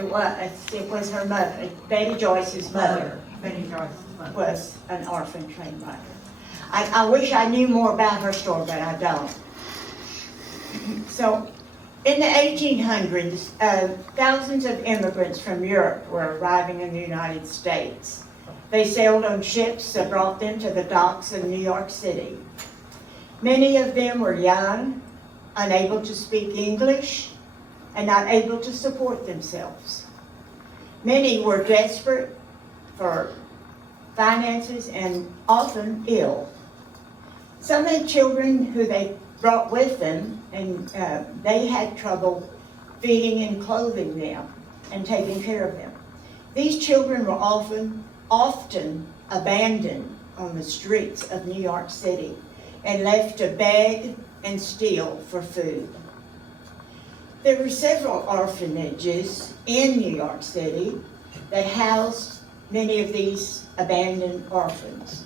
It was her mother, Betty Joyce's mother Betty Joyce's mother. was an orphan train writer. I wish I knew more about her story, but I don't. So, in the 1800s, thousands of immigrants from Europe were arriving in the United States. They sailed on ships that brought them to the docks of New York City. Many of them were young, unable to speak English, and not able to support themselves. Many were desperate for finances and often ill. Some had children who they brought with them, and they had trouble feeding and clothing them and taking care of them. These children were often abandoned on the streets of New York City and left to beg and steal for food. There were several orphanages in New York City that housed many of these abandoned orphans.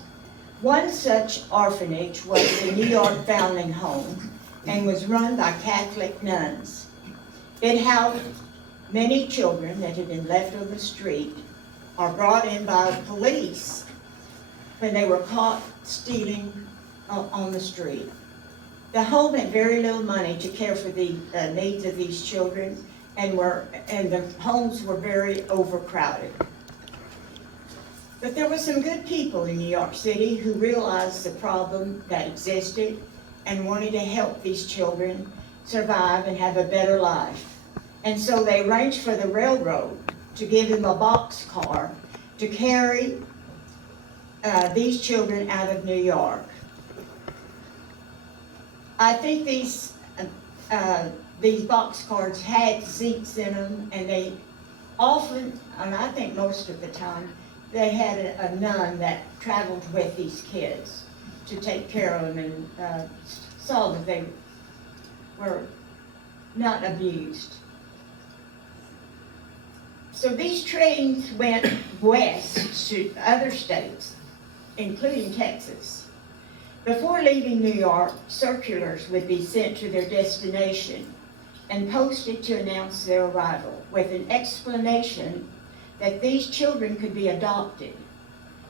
One such orphanage was the New York Foundling Home and was run by Catholic nuns. It housed many children that had been left on the street or brought in by police when they were caught stealing on the street. The home had very little money to care for the needs of these children, and the homes were very overcrowded. But there were some good people in New York City who realized the problem that existed and wanted to help these children survive and have a better life. And so they arranged for the railroad to give them a boxcar to carry these children out of New York. I think these boxcars had seats in them, and they often, and I think most of the time, they had a nun that traveled with these kids to take care of them and saw that they were not abused. So these trains went west to other states, including Texas. Before leaving New York, circulars would be sent to their destination and posted to announce their arrival with an explanation that these children could be adopted.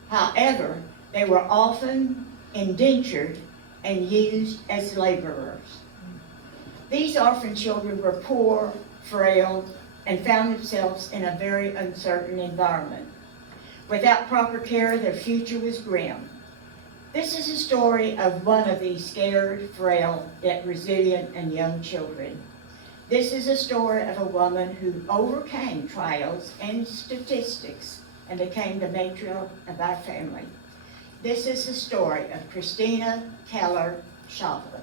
However, they were often indentured and used as laborers. These orphan children were poor, frail, and found themselves in a very uncertain environment. Without proper care, their future was grim. This is a story of one of these scared, frail, yet resilient and young children. This is a story of a woman who overcame trials and statistics and became the matriarch of our family. This is the story of Christina LLoyd Shoppa.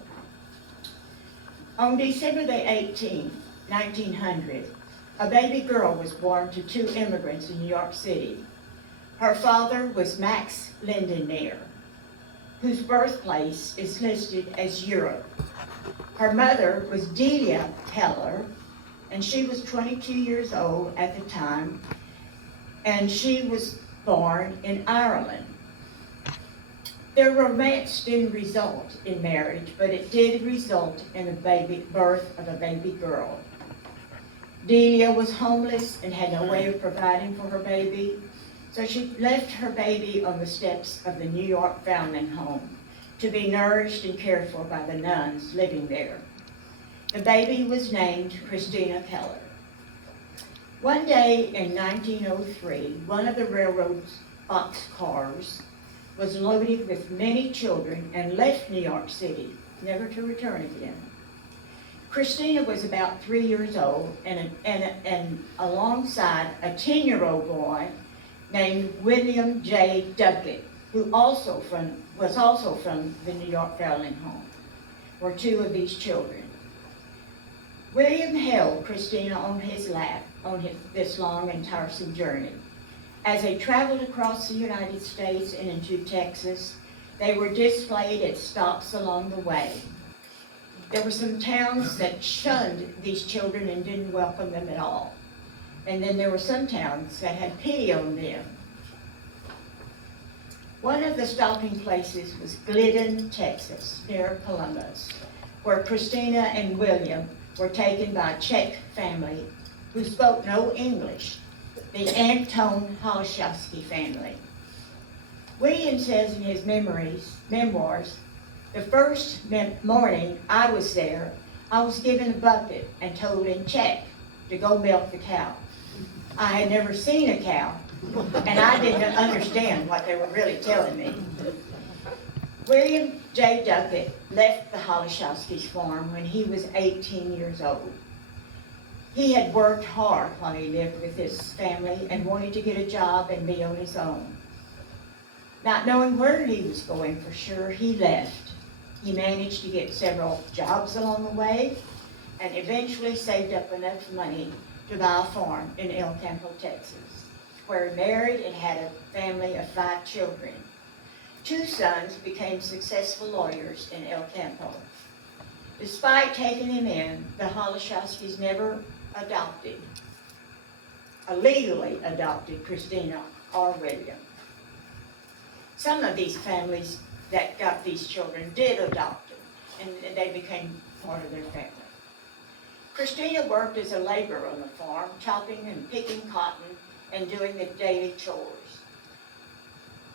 On December the 18th, 1900, a baby girl was born to two immigrants in New York City. Her father was Max Lindenmayer, whose birthplace is listed as Europe. Her mother was Delia Keller, and she was 22 years old at the time, and she was born in Ireland. Their romance didn't result in marriage, but it did result in the birth of a baby girl. Delia was homeless and had no way of providing for her baby, so she left her baby on the steps of the New York Foundling Home to be nourished and cared for by the nuns living there. The baby was named Christina Keller. One day in 1903, one of the railroad's boxcars was loaded with many children and left New York City, never to return again. Christina was about 3 years old, and alongside a 10-year-old boy named William J. Duckett, who was also from the New York Foundling Home, were two of these children. William held Christina on his lap on this long and tiresome journey. As they traveled across the United States and into Texas, they were displayed at stops along the way. There were some towns that shunned these children and didn't welcome them at all. And then there were some towns that had pity on them. One of the stopping places was Glidden, Texas, near Columbus, where Christina and William were taken by a Czech family who spoke no English, the Anton Holishowski family. William says in his memoirs, the first morning I was there, I was given a bucket and told in Czech to go milk the cow. I had never seen a cow, and I didn't understand what they were really telling me. William J. Duckett left the Holishowski's farm when he was 18 years old. He had worked hard while he lived with his family and wanted to get a job and be on his own. Not knowing where he was going for sure, he left. He managed to get several jobs along the way and eventually saved up enough money to buy a farm in El Campo, Texas, where he married and had a family of 5 children. 2 sons became successful lawyers in El Campo. Despite taking him in, the Holishowskis never legally adopted Christina or William. Some of these families that got these children did adopt them, and they became part of their family. Christina worked as a laborer on the farm, chopping and picking cotton and doing the daily chores.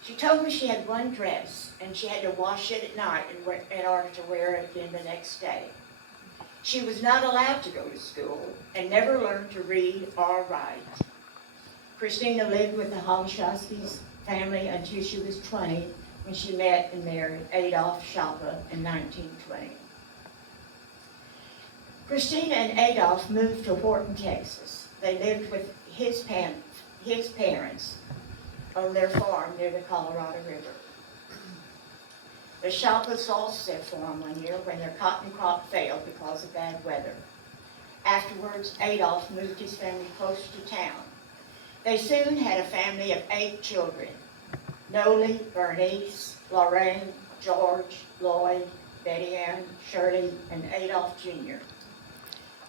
She told me she had one dress, and she had to wash it at night in order to wear it again the next day. She was not allowed to go to school and never learned to read or write. Christina lived with the Holishowski's family until she was 20, when she met and married Adolf Shoppa in 1920. Christina and Adolf moved to Orphan, Texas. They lived with his parents on their farm near the Colorado River. The Shoppas lost their farm one year when their cotton crop failed because of bad weather. Afterwards, Adolf moved his family closer to town. They soon had a family of 8 children: Noli, Bernice, Lorraine, George, Lloyd, Betty Ann, Shirley, and Adolf Jr.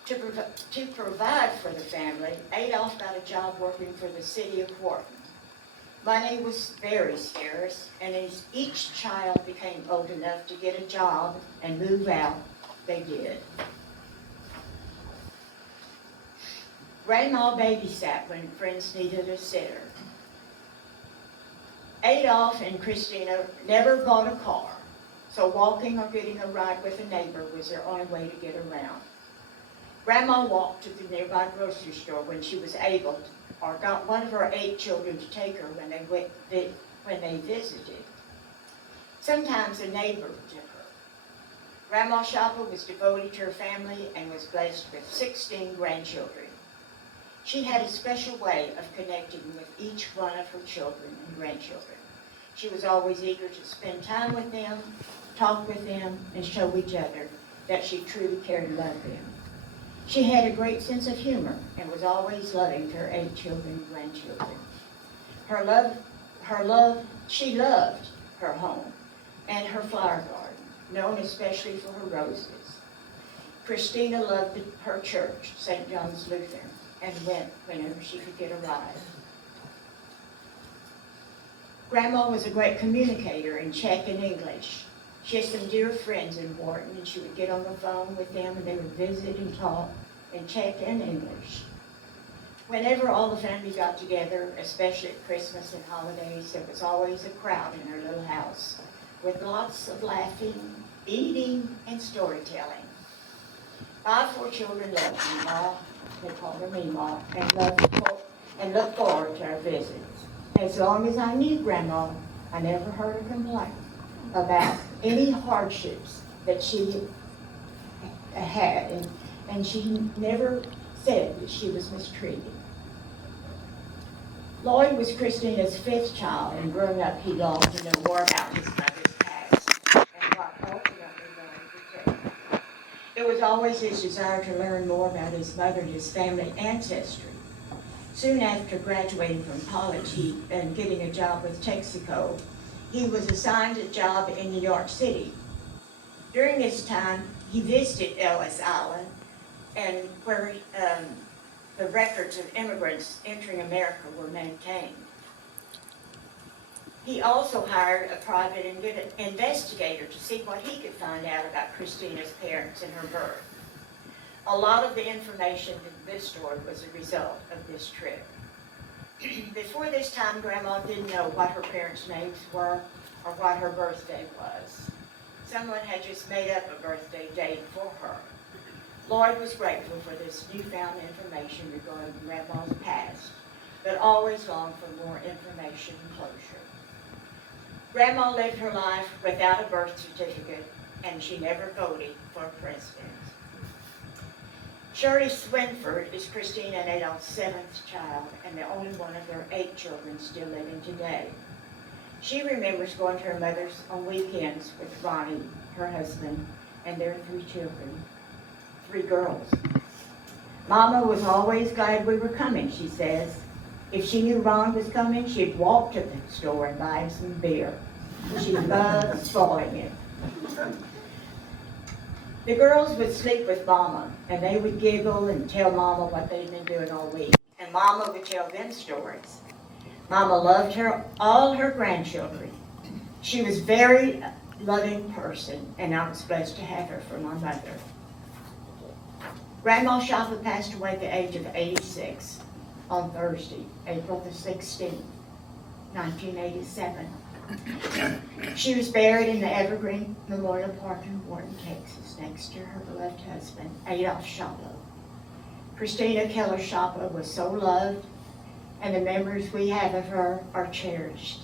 To provide for the family, Adolf got a job working for the city of Orphan. Money was very scarce, and as each child became old enough to get a job and move out, they did. Grandma babysat when friends needed a sitter. Adolf and Christina never bought a car, so walking or getting a ride with a neighbor was their only way to get around. Grandma walked to the nearby grocery store when she was able to, or got one of her 8 children to take her when they visited. Sometimes a neighbor took her. Grandma Shoppa was devoted to her family and was blessed with 16 grandchildren. She had a special way of connecting with each one of her children and grandchildren. She was always eager to spend time with them, talk with them, and show each other that she truly cared and loved them. She had a great sense of humor and was always loving to her 8 children and grandchildren. She loved her home and her flower garden, known especially for her roses. Christina loved her church, St. John's Lutheran, and went whenever she could get a ride. Grandma was a great communicator in Czech and English. She had some dear friends in Wharton, and she would get on the phone with them, and they would visit and talk in Czech and English. Whenever all the family got together, especially at Christmas and holidays, there was always a crowd in her little house, with lots of laughing, eating, and storytelling. 5 4 children loved Meemaw, they called her Meemaw, and looked forward to her visits. As long as I knew Grandma, I never heard her complain about any hardships that she had, and she never said that she was mistreated. Lloyd was Christina's 5th child, and growing up he longed to know more about his mother's past and what ultimately led to death. It was always his desire to learn more about his mother and his family ancestry. Soon after graduating from college and getting a job with Texaco, he was assigned a job in New York City. During this time, he visited Ellis Island, and where the records of immigrants entering America were maintained. He also hired a private investigator to see what he could find out about Christina's parents and her birth. A lot of the information in this story was a result of this trip. Before this time, Grandma didn't know what her parents' names were or what her birthday was. Someone had just made up a birthday date for her. Lloyd was grateful for this newfound information regarding Grandma's past, but always longed for more information and closure. Grandma lived her life without a birth certificate, and she never voted for president. Shirley Swinford is Christina and Adolph's seventh child and the only one of their 8 children still living today. She remembers going to her mother's on weekends with Ronnie, her husband, and their 3 children, 3 girls. Mama was always glad we were coming, she says. If she knew Ron was coming, she'd walk to the store and buy him some beer. She loved spoiling it. The girls would sleep with Mama, and they would giggle and tell Mama what they'd been doing all week. And Mama would tell them stories. Mama loved all her grandchildren. She was a very loving person, and I was blessed to have her for my mother. Grandma Shoppa passed away at the age of 86 on Thursday, April the 16th, 1987. She was buried in the Evergreen Memorial Park in Wharton, Texas, next to her beloved husband, LLoyd Shoppa. Christina Keller Shoppa was so loved, and the memories we have of her are cherished.